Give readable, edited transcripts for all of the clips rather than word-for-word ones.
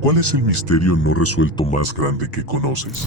¿Cuál es el misterio no resuelto más grande que conoces?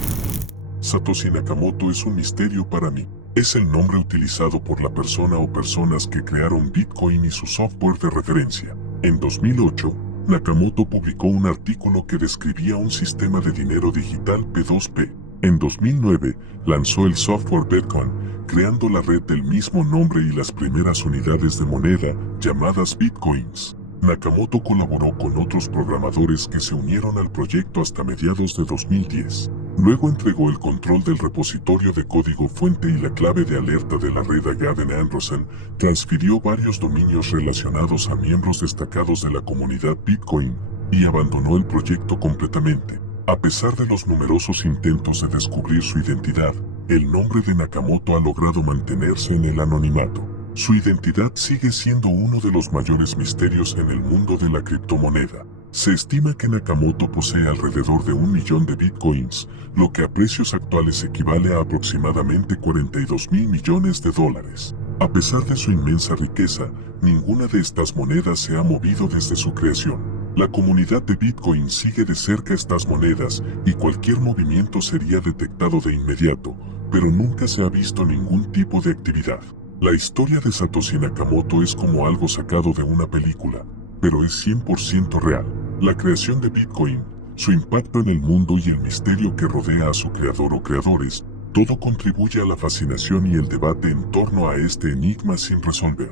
Satoshi Nakamoto es un misterio para mí. Es el nombre utilizado por la persona o personas que crearon Bitcoin y su software de referencia. En 2008, Nakamoto publicó un artículo que describía un sistema de dinero digital P2P. En 2009, lanzó el software Bitcoin, creando la red del mismo nombre y las primeras unidades de moneda, llamadas Bitcoins. Nakamoto colaboró con otros programadores que se unieron al proyecto hasta mediados de 2010. Luego entregó el control del repositorio de código fuente y la clave de alerta de la red a Gavin Andresen, transfirió varios dominios relacionados a miembros destacados de la comunidad Bitcoin y abandonó el proyecto completamente. A pesar de los numerosos intentos de descubrir su identidad, el nombre de Nakamoto ha logrado mantenerse en el anonimato. Su identidad sigue siendo uno de los mayores misterios en el mundo de la criptomoneda. Se estima que Nakamoto posee alrededor de 1 millón de bitcoins, lo que a precios actuales equivale a aproximadamente 42.000 millones de dólares. A pesar de su inmensa riqueza, ninguna de estas monedas se ha movido desde su creación. La comunidad de Bitcoin sigue de cerca estas monedas y cualquier movimiento sería detectado de inmediato, pero nunca se ha visto ningún tipo de actividad. La historia de Satoshi Nakamoto es como algo sacado de una película, pero es 100% real. La creación de Bitcoin, su impacto en el mundo y el misterio que rodea a su creador o creadores, todo contribuye a la fascinación y el debate en torno a este enigma sin resolver.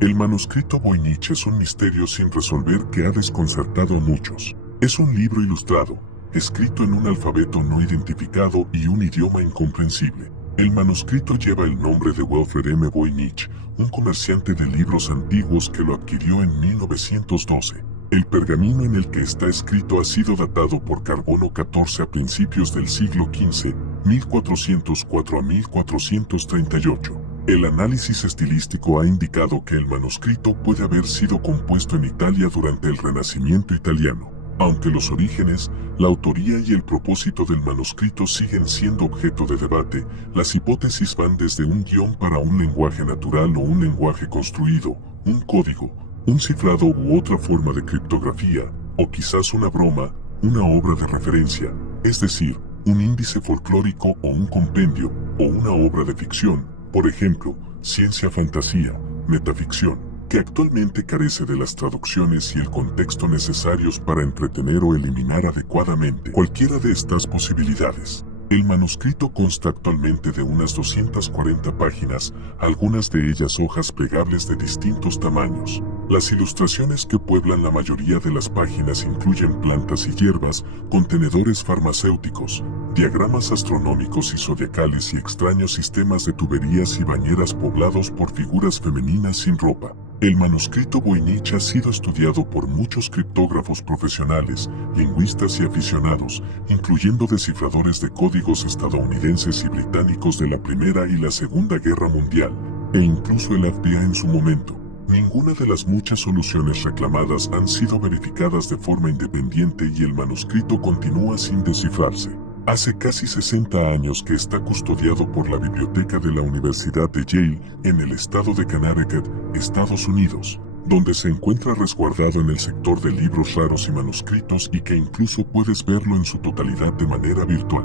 El manuscrito Voynich es un misterio sin resolver que ha desconcertado a muchos. Es un libro ilustrado, escrito en un alfabeto no identificado y un idioma incomprensible. El manuscrito lleva el nombre de Wilfred M. Voynich, un comerciante de libros antiguos que lo adquirió en 1912. El pergamino en el que está escrito ha sido datado por carbono 14 a principios del siglo XV, 1404 a 1438. El análisis estilístico ha indicado que el manuscrito puede haber sido compuesto en Italia durante el Renacimiento italiano. Aunque los orígenes, la autoría y el propósito del manuscrito siguen siendo objeto de debate, las hipótesis van desde un guión para un lenguaje natural o un lenguaje construido, un código, un cifrado u otra forma de criptografía, o quizás una broma, una obra de referencia, es decir, un índice folclórico o un compendio, o una obra de ficción, por ejemplo, ciencia fantasía, metaficción, que actualmente carece de las traducciones y el contexto necesarios para entretener o eliminar adecuadamente cualquiera de estas posibilidades. El manuscrito consta actualmente de unas 240 páginas, algunas de ellas hojas plegables de distintos tamaños. Las ilustraciones que pueblan la mayoría de las páginas incluyen plantas y hierbas, contenedores farmacéuticos, diagramas astronómicos y zodiacales y extraños sistemas de tuberías y bañeras poblados por figuras femeninas sin ropa. El manuscrito Voynich ha sido estudiado por muchos criptógrafos profesionales, lingüistas y aficionados, incluyendo descifradores de códigos estadounidenses y británicos de la Primera y la Segunda Guerra Mundial, e incluso el FBI en su momento. Ninguna de las muchas soluciones reclamadas han sido verificadas de forma independiente y el manuscrito continúa sin descifrarse. Hace casi 60 años que está custodiado por la biblioteca de la Universidad de Yale en el estado de Connecticut, Estados Unidos, donde se encuentra resguardado en el sector de libros raros y manuscritos y que incluso puedes verlo en su totalidad de manera virtual.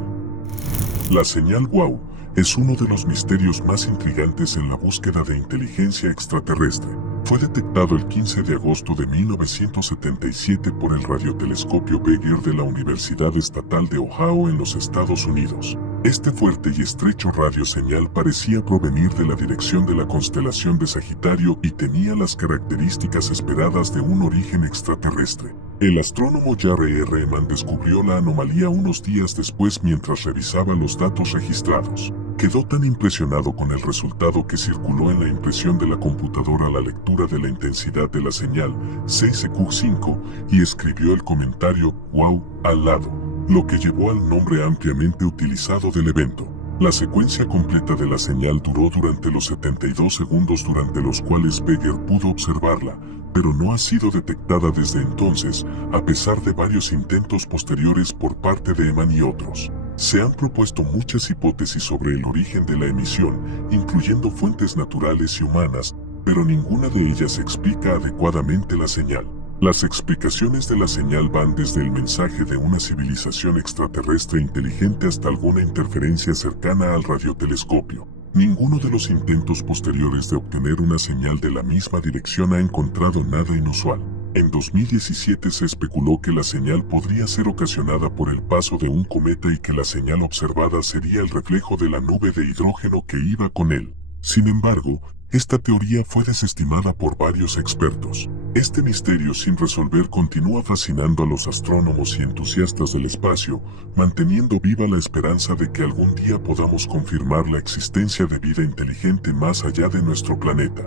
La señal WOW es uno de los misterios más intrigantes en la búsqueda de inteligencia extraterrestre. Fue detectado el 15 de agosto de 1977 por el radiotelescopio Beagle de la Universidad Estatal de Ohio en los Estados Unidos. Este fuerte y estrecho radio señal parecía provenir de la dirección de la constelación de Sagitario y tenía las características esperadas de un origen extraterrestre. El astrónomo Jerry R. Mann descubrió la anomalía unos días después mientras revisaba los datos registrados. Quedó tan impresionado con el resultado que circuló en la impresión de la computadora la lectura de la intensidad de la señal 6EQ5 y escribió el comentario "Wow" al lado, lo que llevó al nombre ampliamente utilizado del evento. La secuencia completa de la señal duró durante los 72 segundos durante los cuales Beagle pudo observarla, pero no ha sido detectada desde entonces, a pesar de varios intentos posteriores por parte de Eman y otros. Se han propuesto muchas hipótesis sobre el origen de la emisión, incluyendo fuentes naturales y humanas, pero ninguna de ellas explica adecuadamente la señal. Las explicaciones de la señal van desde el mensaje de una civilización extraterrestre inteligente hasta alguna interferencia cercana al radiotelescopio. Ninguno de los intentos posteriores de obtener una señal de la misma dirección ha encontrado nada inusual. En 2017 se especuló que la señal podría ser ocasionada por el paso de un cometa y que la señal observada sería el reflejo de la nube de hidrógeno que iba con él. Sin embargo, esta teoría fue desestimada por varios expertos. Este misterio sin resolver continúa fascinando a los astrónomos y entusiastas del espacio, manteniendo viva la esperanza de que algún día podamos confirmar la existencia de vida inteligente más allá de nuestro planeta.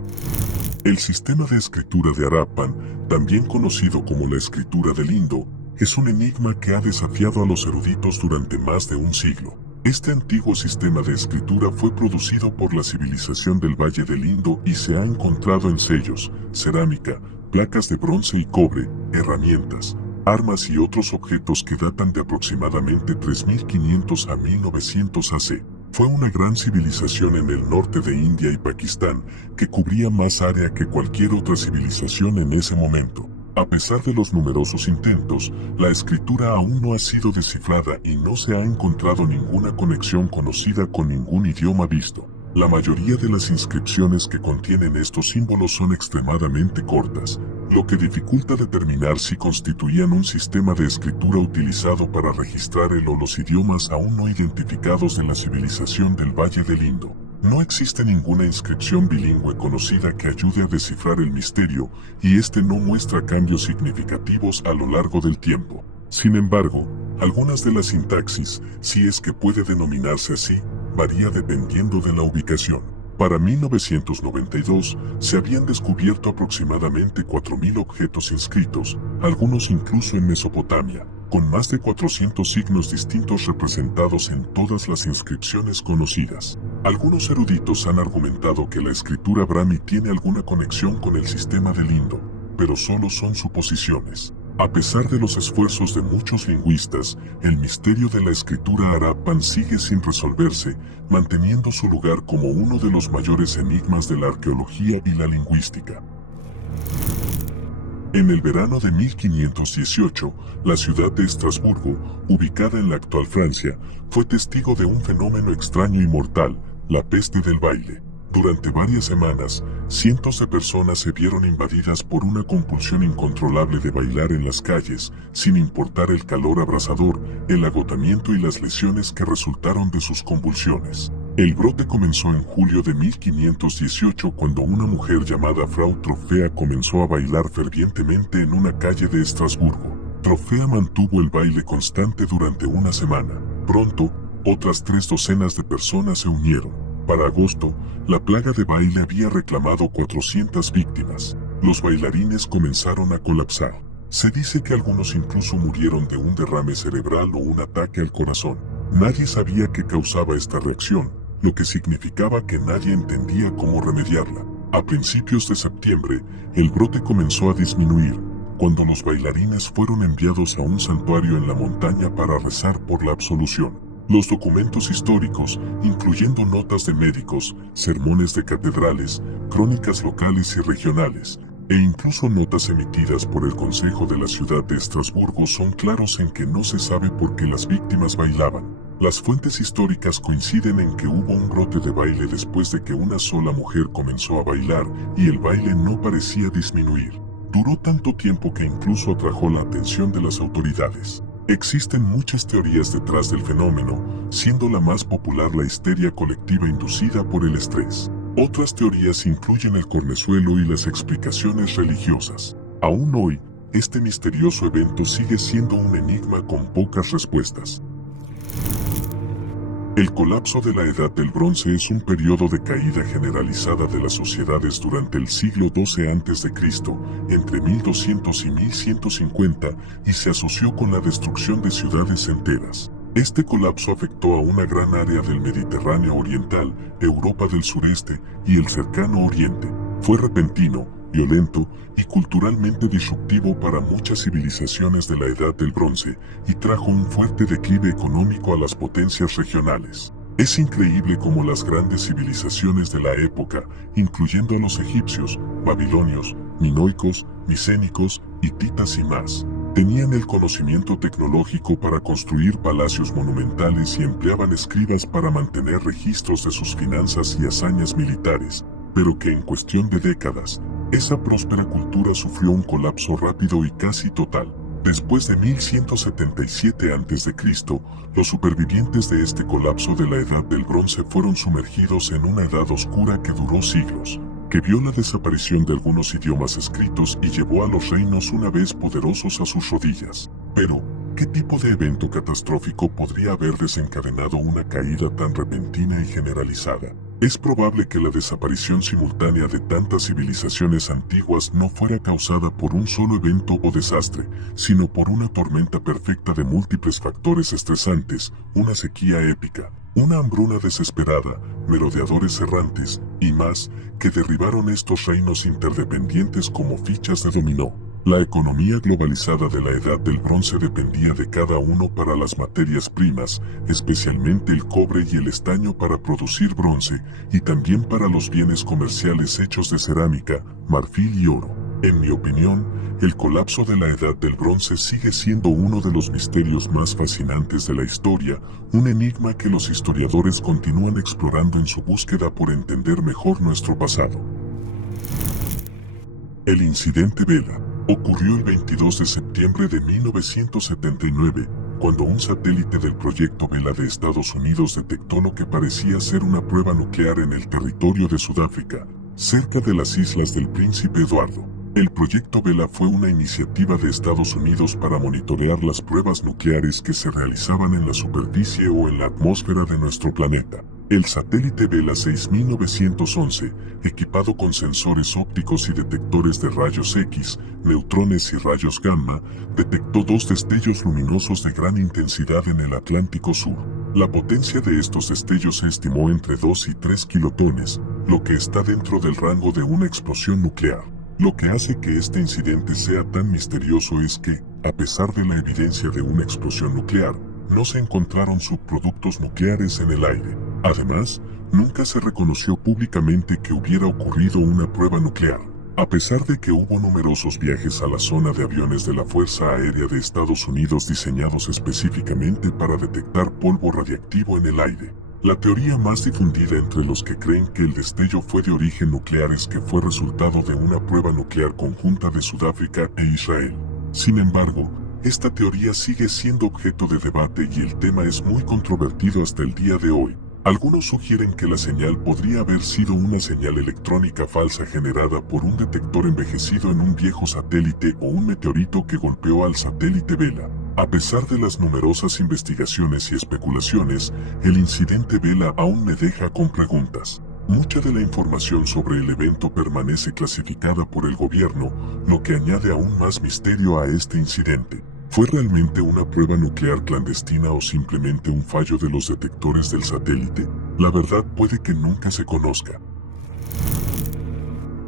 El sistema de escritura de Harappan, también conocido como la escritura del Indo, es un enigma que ha desafiado a los eruditos durante más de un siglo. Este antiguo sistema de escritura fue producido por la civilización del Valle del Indo y se ha encontrado en sellos, cerámica, placas de bronce y cobre, herramientas, armas y otros objetos que datan de aproximadamente 3500 a 1900 AC. Fue una gran civilización en el norte de India y Pakistán, que cubría más área que cualquier otra civilización en ese momento. A pesar de los numerosos intentos, la escritura aún no ha sido descifrada y no se ha encontrado ninguna conexión conocida con ningún idioma visto. La mayoría de las inscripciones que contienen estos símbolos son extremadamente cortas, lo que dificulta determinar si constituían un sistema de escritura utilizado para registrar el o los idiomas aún no identificados en la civilización del Valle del Indo. No existe ninguna inscripción bilingüe conocida que ayude a descifrar el misterio, y este no muestra cambios significativos a lo largo del tiempo. Sin embargo, algunas de las sintaxis, si es que puede denominarse así, varía dependiendo de la ubicación. Para 1992, se habían descubierto aproximadamente 4000 objetos inscritos, algunos incluso en Mesopotamia, con más de 400 signos distintos representados en todas las inscripciones conocidas. Algunos eruditos han argumentado que la escritura Brahmi tiene alguna conexión con el sistema del Indo, pero solo son suposiciones. A pesar de los esfuerzos de muchos lingüistas, el misterio de la escritura Harappan sigue sin resolverse, manteniendo su lugar como uno de los mayores enigmas de la arqueología y la lingüística. En el verano de 1518, la ciudad de Estrasburgo, ubicada en la actual Francia, fue testigo de un fenómeno extraño y mortal, la peste del baile. Durante varias semanas, cientos de personas se vieron invadidas por una compulsión incontrolable de bailar en las calles, sin importar el calor abrasador, el agotamiento y las lesiones que resultaron de sus convulsiones. El brote comenzó en julio de 1518 cuando una mujer llamada Frau Trofea comenzó a bailar fervientemente en una calle de Estrasburgo. Trofea mantuvo el baile constante durante una semana. Pronto, otras 3 docenas de personas se unieron. Para agosto, la plaga de baile había reclamado 400 víctimas. Los bailarines comenzaron a colapsar. Se dice que algunos incluso murieron de un derrame cerebral o un ataque al corazón. Nadie sabía qué causaba esta reacción, lo que significaba que nadie entendía cómo remediarla. A principios de septiembre, el brote comenzó a disminuir, cuando los bailarines fueron enviados a un santuario en la montaña para rezar por la absolución. Los documentos históricos, incluyendo notas de médicos, sermones de catedrales, crónicas locales y regionales, e incluso notas emitidas por el Consejo de la ciudad de Estrasburgo son claros en que no se sabe por qué las víctimas bailaban. Las fuentes históricas coinciden en que hubo un brote de baile después de que una sola mujer comenzó a bailar y el baile no parecía disminuir. Duró tanto tiempo que incluso atrajo la atención de las autoridades. Existen muchas teorías detrás del fenómeno, siendo la más popular la histeria colectiva inducida por el estrés. Otras teorías incluyen el cornezuelo y las explicaciones religiosas. Aún hoy, este misterioso evento sigue siendo un enigma con pocas respuestas. El colapso de la Edad del Bronce es un periodo de caída generalizada de las sociedades durante el siglo XII a.C., entre 1200 y 1150, y se asoció con la destrucción de ciudades enteras. Este colapso afectó a una gran área del Mediterráneo oriental, Europa del sureste y el cercano oriente. Fue repentino, violento y culturalmente disruptivo para muchas civilizaciones de la Edad del Bronce, y trajo un fuerte declive económico a las potencias regionales. Es increíble cómo las grandes civilizaciones de la época, incluyendo a los egipcios, babilonios, minoicos, micénicos hititas y más. Tenían el conocimiento tecnológico para construir palacios monumentales y empleaban escribas para mantener registros de sus finanzas y hazañas militares, pero que en cuestión de décadas, esa próspera cultura sufrió un colapso rápido y casi total. Después de 1177 a.C., los supervivientes de este colapso de la Edad del Bronce fueron sumergidos en una edad oscura que duró siglos, que vio la desaparición de algunos idiomas escritos y llevó a los reinos una vez poderosos a sus rodillas. Pero, ¿qué tipo de evento catastrófico podría haber desencadenado una caída tan repentina y generalizada? Es probable que la desaparición simultánea de tantas civilizaciones antiguas no fuera causada por un solo evento o desastre, sino por una tormenta perfecta de múltiples factores estresantes, una sequía épica, una hambruna desesperada, merodeadores errantes, y más, que derribaron estos reinos interdependientes como fichas de dominó. La economía globalizada de la Edad del Bronce dependía de cada uno para las materias primas, especialmente el cobre y el estaño para producir bronce, y también para los bienes comerciales hechos de cerámica, marfil y oro. En mi opinión, el colapso de la Edad del Bronce sigue siendo uno de los misterios más fascinantes de la historia, un enigma que los historiadores continúan explorando en su búsqueda por entender mejor nuestro pasado. El incidente Vela ocurrió el 22 de septiembre de 1979, cuando un satélite del proyecto Vela de Estados Unidos detectó lo que parecía ser una prueba nuclear en el territorio de Sudáfrica, cerca de las Islas del Príncipe Eduardo. El proyecto Vela fue una iniciativa de Estados Unidos para monitorear las pruebas nucleares que se realizaban en la superficie o en la atmósfera de nuestro planeta. El satélite Vela 6911, equipado con sensores ópticos y detectores de rayos X, neutrones y rayos gamma, detectó dos destellos luminosos de gran intensidad en el Atlántico Sur. La potencia de estos destellos se estimó entre 2 y 3 kilotones, lo que está dentro del rango de una explosión nuclear. Lo que hace que este incidente sea tan misterioso es que, a pesar de la evidencia de una explosión nuclear, no se encontraron subproductos nucleares en el aire. Además, nunca se reconoció públicamente que hubiera ocurrido una prueba nuclear. A pesar de que hubo numerosos viajes a la zona de aviones de la Fuerza Aérea de Estados Unidos diseñados específicamente para detectar polvo radiactivo en el aire, la teoría más difundida entre los que creen que el destello fue de origen nuclear es que fue resultado de una prueba nuclear conjunta de Sudáfrica e Israel. Sin embargo, esta teoría sigue siendo objeto de debate y el tema es muy controvertido hasta el día de hoy. Algunos sugieren que la señal podría haber sido una señal electrónica falsa generada por un detector envejecido en un viejo satélite o un meteorito que golpeó al satélite Vela. A pesar de las numerosas investigaciones y especulaciones, el incidente Vela aún me deja con preguntas. Mucha de la información sobre el evento permanece clasificada por el gobierno, lo que añade aún más misterio a este incidente. ¿Fue realmente una prueba nuclear clandestina o simplemente un fallo de los detectores del satélite? La verdad puede que nunca se conozca.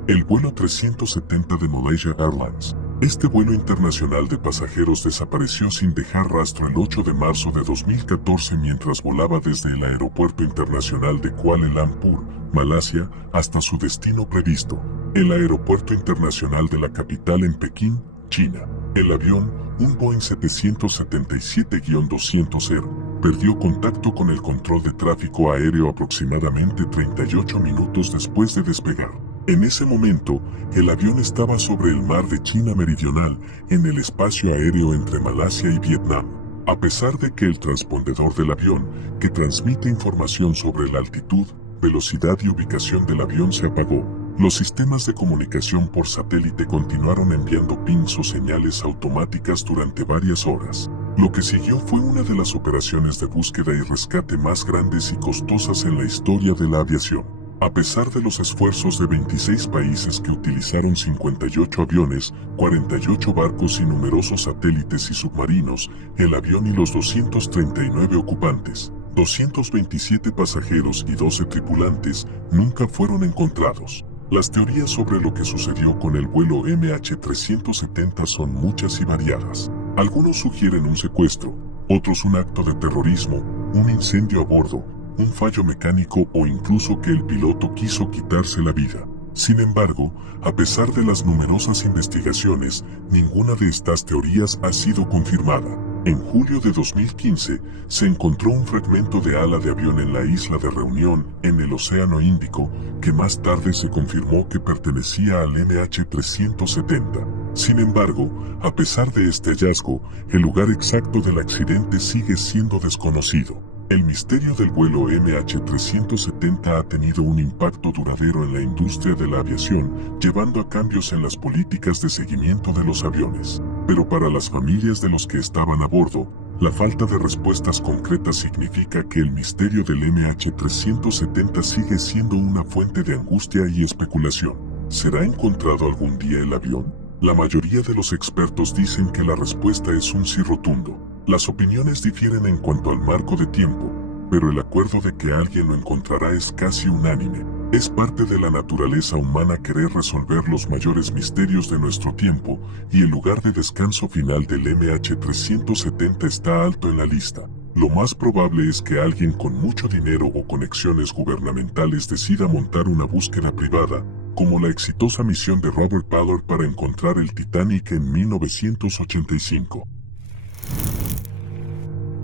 El vuelo 370 de Malaysia Airlines. Este vuelo internacional de pasajeros desapareció sin dejar rastro el 8 de marzo de 2014 mientras volaba desde el Aeropuerto Internacional de Kuala Lumpur, Malasia, hasta su destino previsto, el Aeropuerto Internacional de la capital en Pekín, China. El avión, un Boeing 777-200ER, perdió contacto con el control de tráfico aéreo aproximadamente 38 minutos después de despegar. En ese momento, el avión estaba sobre el mar de China Meridional, en el espacio aéreo entre Malasia y Vietnam. A pesar de que el transpondedor del avión, que transmite información sobre la altitud, velocidad y ubicación del avión se apagó, los sistemas de comunicación por satélite continuaron enviando pings o señales automáticas durante varias horas. Lo que siguió fue una de las operaciones de búsqueda y rescate más grandes y costosas en la historia de la aviación. A pesar de los esfuerzos de 26 países que utilizaron 58 aviones, 48 barcos y numerosos satélites y submarinos, el avión y los 239 ocupantes, 227 pasajeros y 12 tripulantes nunca fueron encontrados. Las teorías sobre lo que sucedió con el vuelo MH370 son muchas y variadas. Algunos sugieren un secuestro, otros un acto de terrorismo, un incendio a bordo, un fallo mecánico o incluso que el piloto quiso quitarse la vida. Sin embargo, a pesar de las numerosas investigaciones, ninguna de estas teorías ha sido confirmada. En julio de 2015, se encontró un fragmento de ala de avión en la isla de Reunión, en el Océano Índico, que más tarde se confirmó que pertenecía al MH370. Sin embargo, a pesar de este hallazgo, el lugar exacto del accidente sigue siendo desconocido. El misterio del vuelo MH370 ha tenido un impacto duradero en la industria de la aviación, llevando a cambios en las políticas de seguimiento de los aviones. Pero para las familias de los que estaban a bordo, la falta de respuestas concretas significa que el misterio del MH370 sigue siendo una fuente de angustia y especulación. ¿Será encontrado algún día el avión? La mayoría de los expertos dicen que la respuesta es un sí rotundo. Las opiniones difieren en cuanto al marco de tiempo, pero el acuerdo de que alguien lo encontrará es casi unánime. Es parte de la naturaleza humana querer resolver los mayores misterios de nuestro tiempo, y el lugar de descanso final del MH370 está alto en la lista. Lo más probable es que alguien con mucho dinero o conexiones gubernamentales decida montar una búsqueda privada, como la exitosa misión de Robert Ballard para encontrar el Titanic en 1985.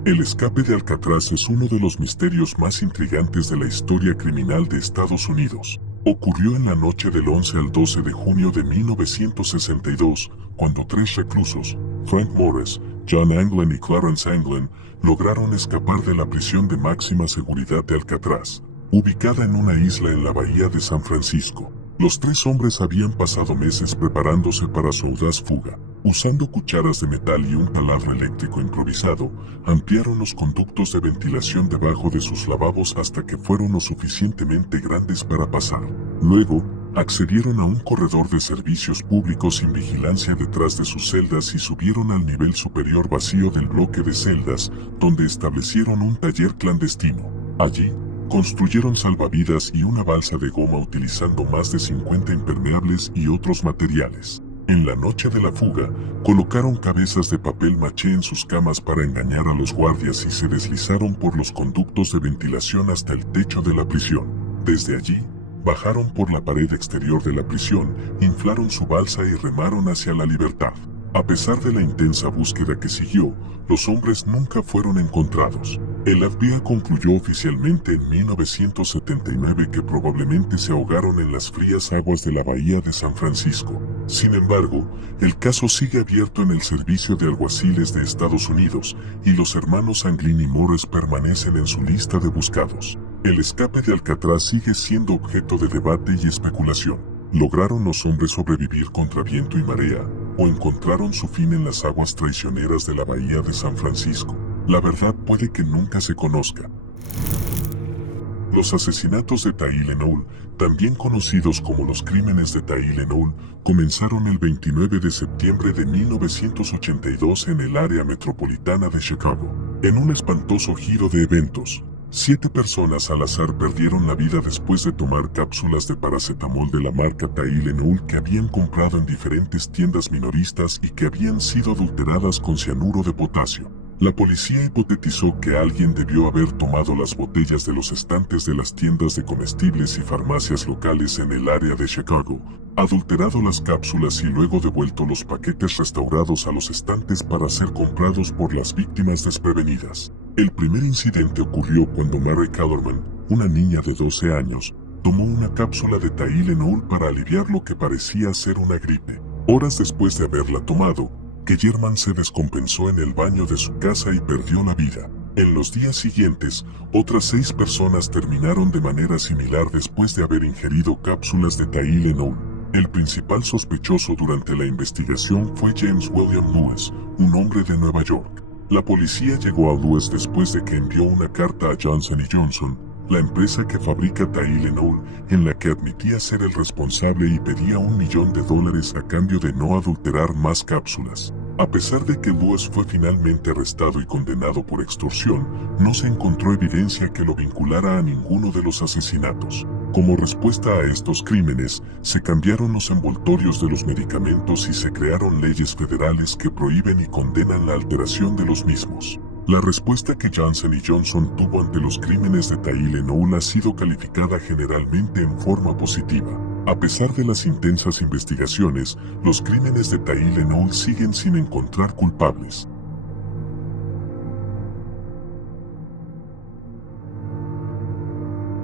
El escape de Alcatraz es uno de los misterios más intrigantes de la historia criminal de Estados Unidos. Ocurrió en la noche del 11 al 12 de junio de 1962, cuando tres reclusos, Frank Morris, John Anglin y Clarence Anglin, lograron escapar de la prisión de máxima seguridad de Alcatraz, ubicada en una isla en la bahía de San Francisco. Los tres hombres habían pasado meses preparándose para su audaz fuga. Usando cucharas de metal y un taladro eléctrico improvisado, ampliaron los conductos de ventilación debajo de sus lavabos hasta que fueron lo suficientemente grandes para pasar. Luego, accedieron a un corredor de servicios públicos sin vigilancia detrás de sus celdas y subieron al nivel superior vacío del bloque de celdas, donde establecieron un taller clandestino. Allí, construyeron salvavidas y una balsa de goma utilizando más de 50 impermeables y otros materiales. En la noche de la fuga, colocaron cabezas de papel maché en sus camas para engañar a los guardias y se deslizaron por los conductos de ventilación hasta el techo de la prisión. Desde allí, bajaron por la pared exterior de la prisión, inflaron su balsa y remaron hacia la libertad. A pesar de la intensa búsqueda que siguió, los hombres nunca fueron encontrados. El FBI concluyó oficialmente en 1979 que probablemente se ahogaron en las frías aguas de la bahía de San Francisco. Sin embargo, el caso sigue abierto en el Servicio de Alguaciles de Estados Unidos, y los hermanos Anglin y Morris permanecen en su lista de buscados. El escape de Alcatraz sigue siendo objeto de debate y especulación. ¿Lograron los hombres sobrevivir contra viento y marea, o encontraron su fin en las aguas traicioneras de la bahía de San Francisco? La verdad puede que nunca se conozca. Los asesinatos de Tylenol, también conocidos como los crímenes de Tylenol, comenzaron el 29 de septiembre de 1982 en el área metropolitana de Chicago. En un espantoso giro de eventos, 7 personas al azar perdieron la vida después de tomar cápsulas de paracetamol de la marca Tylenol que habían comprado en diferentes tiendas minoristas y que habían sido adulteradas con cianuro de potasio. La policía hipotetizó que alguien debió haber tomado las botellas de los estantes de las tiendas de comestibles y farmacias locales en el área de Chicago, adulterado las cápsulas y luego devuelto los paquetes restaurados a los estantes para ser comprados por las víctimas desprevenidas. El primer incidente ocurrió cuando Mary Kellerman, una niña de 12 años, tomó una cápsula de Tylenol para aliviar lo que parecía ser una gripe. Horas después de haberla tomado, Kellerman se descompensó en el baño de su casa y perdió la vida. En los días siguientes, otras 6 personas terminaron de manera similar después de haber ingerido cápsulas de Tylenol. El principal sospechoso durante la investigación fue James William Lewis, un hombre de Nueva York. La policía llegó a Lewis después de que envió una carta a Johnson & Johnson, la empresa que fabrica Tylenol, en la que admitía ser el responsable y pedía $1 millón a cambio de no adulterar más cápsulas. A pesar de que Lewis fue finalmente arrestado y condenado por extorsión, no se encontró evidencia que lo vinculara a ninguno de los asesinatos. Como respuesta a estos crímenes, se cambiaron los envoltorios de los medicamentos y se crearon leyes federales que prohíben y condenan la alteración de los mismos. La respuesta que Johnson & Johnson tuvo ante los crímenes de Tylenol ha sido calificada generalmente en forma positiva. A pesar de las intensas investigaciones, los crímenes de Tylenol siguen sin encontrar culpables.